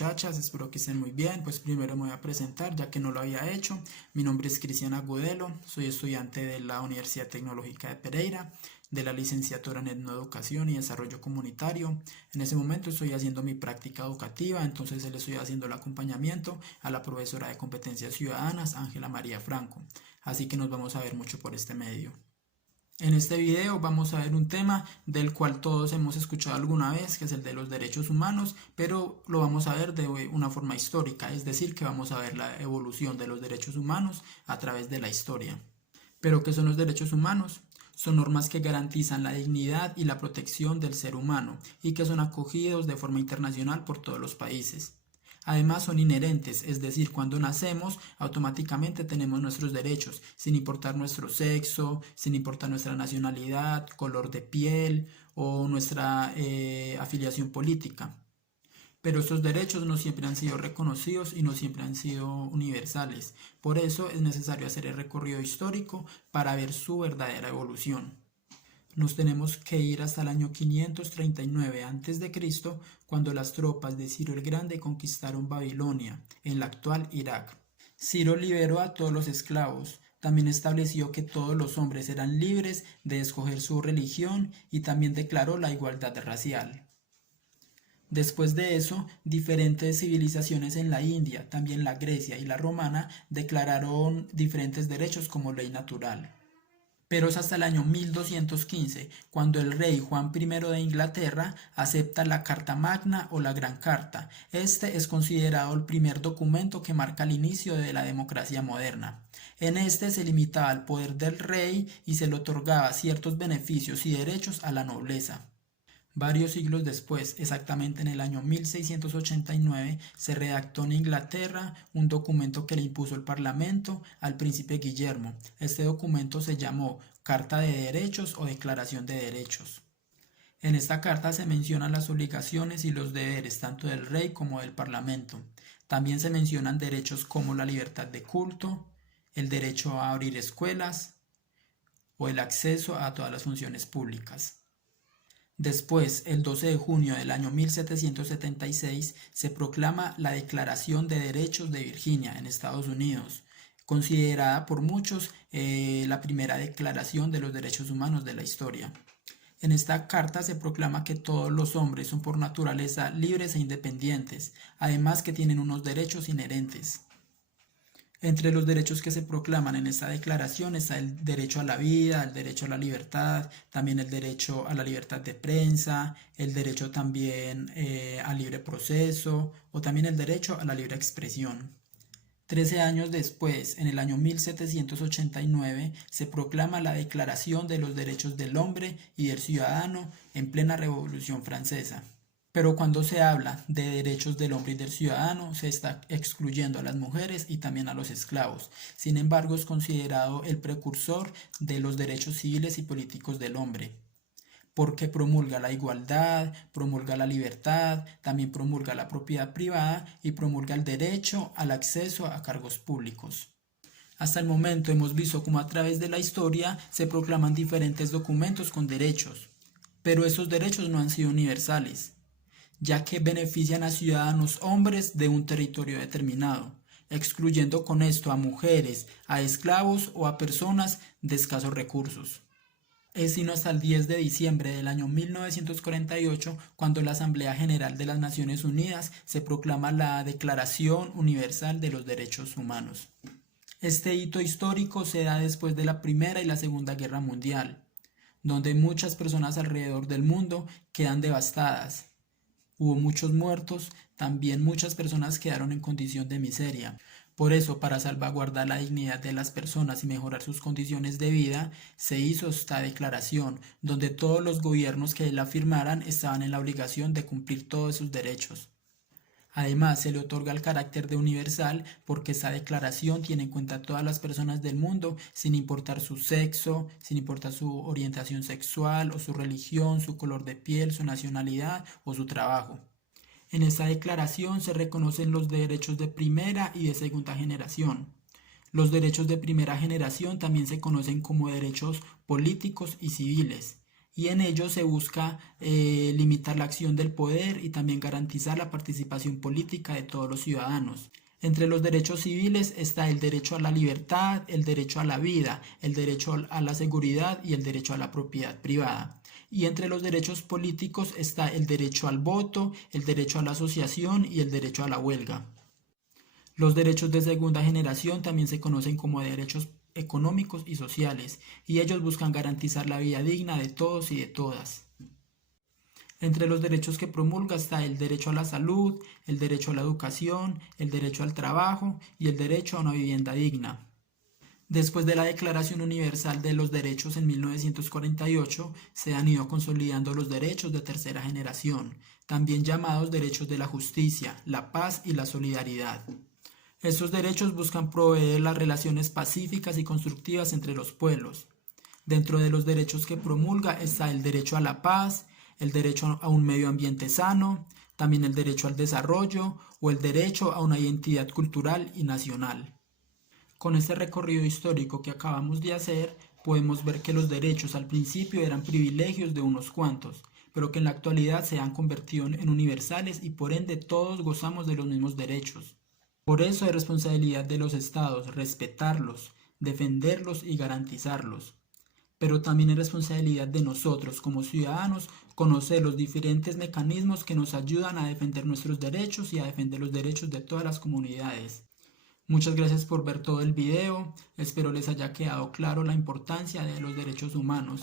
muchachas, espero que estén muy bien. Pues primero me voy a presentar ya que no lo había hecho. Mi nombre es Cristian Agudelo, soy estudiante de la Universidad Tecnológica de Pereira, de la licenciatura en Etnoeducación y Desarrollo Comunitario. En ese momento estoy haciendo mi práctica educativa, entonces le estoy haciendo el acompañamiento a la profesora de Competencias Ciudadanas, Ángela María Franco. Así que nos vamos a ver mucho por este medio. En este video vamos a ver un tema del cual todos hemos escuchado alguna vez, que es el de los derechos humanos, pero lo vamos a ver de una forma histórica, es decir, que vamos a ver la evolución de los derechos humanos a través de la historia. ¿Pero qué son los derechos humanos? Son normas que garantizan la dignidad y la protección del ser humano y que son acogidos de forma internacional por todos los países. Además son inherentes, es decir, cuando nacemos automáticamente tenemos nuestros derechos, sin importar nuestro sexo, sin importar nuestra nacionalidad, color de piel o nuestra afiliación política. Pero estos derechos no siempre han sido reconocidos y no siempre han sido universales. Por eso es necesario hacer el recorrido histórico para ver su verdadera evolución. Nos tenemos que ir hasta el año 539 a.C., cuando las tropas de Ciro el Grande conquistaron Babilonia, en la actual Irak. Ciro liberó a todos los esclavos, también estableció que todos los hombres eran libres de escoger su religión y también declaró la igualdad racial. Después de eso, diferentes civilizaciones en la India, también la Grecia y la romana, declararon diferentes derechos como ley natural. Pero es hasta el año 1215 cuando el rey Juan I de Inglaterra acepta la Carta Magna o la Gran Carta. Este es considerado el primer documento que marca el inicio de la democracia moderna. En este se limitaba el poder del rey y se le otorgaba ciertos beneficios y derechos a la nobleza. Varios siglos después, exactamente en el año 1689, se redactó en Inglaterra un documento que le impuso el Parlamento al príncipe Guillermo. Este documento se llamó Carta de Derechos o Declaración de Derechos. En esta carta se mencionan las obligaciones y los deberes tanto del rey como del Parlamento. También se mencionan derechos como la libertad de culto, el derecho a abrir escuelas o el acceso a todas las funciones públicas. Después, el 12 de junio del año 1776, se proclama la Declaración de Derechos de Virginia en Estados Unidos, considerada por muchos la primera declaración de los derechos humanos de la historia. En esta carta se proclama que todos los hombres son por naturaleza libres e independientes, además que tienen unos derechos inherentes. Entre los derechos que se proclaman en esta declaración está el derecho a la vida, el derecho a la libertad, también el derecho a la libertad de prensa, el derecho también al libre proceso o también el derecho a la libre expresión. 13 años después, en el año 1789, se proclama la Declaración de los Derechos del Hombre y del Ciudadano en plena Revolución Francesa. Pero cuando se habla de derechos del hombre y del ciudadano, se está excluyendo a las mujeres y también a los esclavos. Sin embargo, es considerado el precursor de los derechos civiles y políticos del hombre, porque promulga la igualdad, promulga la libertad, también promulga la propiedad privada y promulga el derecho al acceso a cargos públicos. Hasta el momento hemos visto cómo a través de la historia se proclaman diferentes documentos con derechos, pero esos derechos no han sido universales, ya que benefician a ciudadanos hombres de un territorio determinado, excluyendo con esto a mujeres, a esclavos o a personas de escasos recursos. Es sino hasta el 10 de diciembre del año 1948 cuando la Asamblea General de las Naciones Unidas se proclama la Declaración Universal de los Derechos Humanos. Este hito histórico se da después de la Primera y la Segunda Guerra Mundial, donde muchas personas alrededor del mundo quedan devastadas. Hubo muchos muertos, también muchas personas quedaron en condición de miseria. Por eso, para salvaguardar la dignidad de las personas y mejorar sus condiciones de vida, se hizo esta declaración, donde todos los gobiernos que la firmaran estaban en la obligación de cumplir todos sus derechos. Además, se le otorga el carácter de universal porque esta declaración tiene en cuenta a todas las personas del mundo, sin importar su sexo, sin importar su orientación sexual o su religión, su color de piel, su nacionalidad o su trabajo. En esta declaración se reconocen los derechos de primera y de segunda generación. Los derechos de primera generación también se conocen como derechos políticos y civiles. y en ello se busca limitar la acción del poder y también garantizar la participación política de todos los ciudadanos. Entre los derechos civiles está el derecho a la libertad, el derecho a la vida, el derecho a la seguridad y el derecho a la propiedad privada. Y entre los derechos políticos está el derecho al voto, el derecho a la asociación y el derecho a la huelga. Los derechos de segunda generación también se conocen como derechos económicos y sociales, y ellos buscan garantizar la vida digna de todos y de todas. Entre los derechos que promulga está el derecho a la salud, el derecho a la educación, el derecho al trabajo y el derecho a una vivienda digna. Después de la Declaración Universal de los Derechos en 1948, se han ido consolidando los derechos de tercera generación, también llamados derechos de la justicia, la paz y la solidaridad. Estos derechos buscan proveer las relaciones pacíficas y constructivas entre los pueblos. Dentro de los derechos que promulga está el derecho a la paz, el derecho a un medio ambiente sano, también el derecho al desarrollo o el derecho a una identidad cultural y nacional. Con este recorrido histórico que acabamos de hacer, podemos ver que los derechos al principio eran privilegios de unos cuantos, pero que en la actualidad se han convertido en universales y por ende todos gozamos de los mismos derechos. Por eso es responsabilidad de los estados respetarlos, defenderlos y garantizarlos. Pero también es responsabilidad de nosotros como ciudadanos conocer los diferentes mecanismos que nos ayudan a defender nuestros derechos y a defender los derechos de todas las comunidades. Muchas gracias por ver todo el video, espero les haya quedado claro la importancia de los derechos humanos.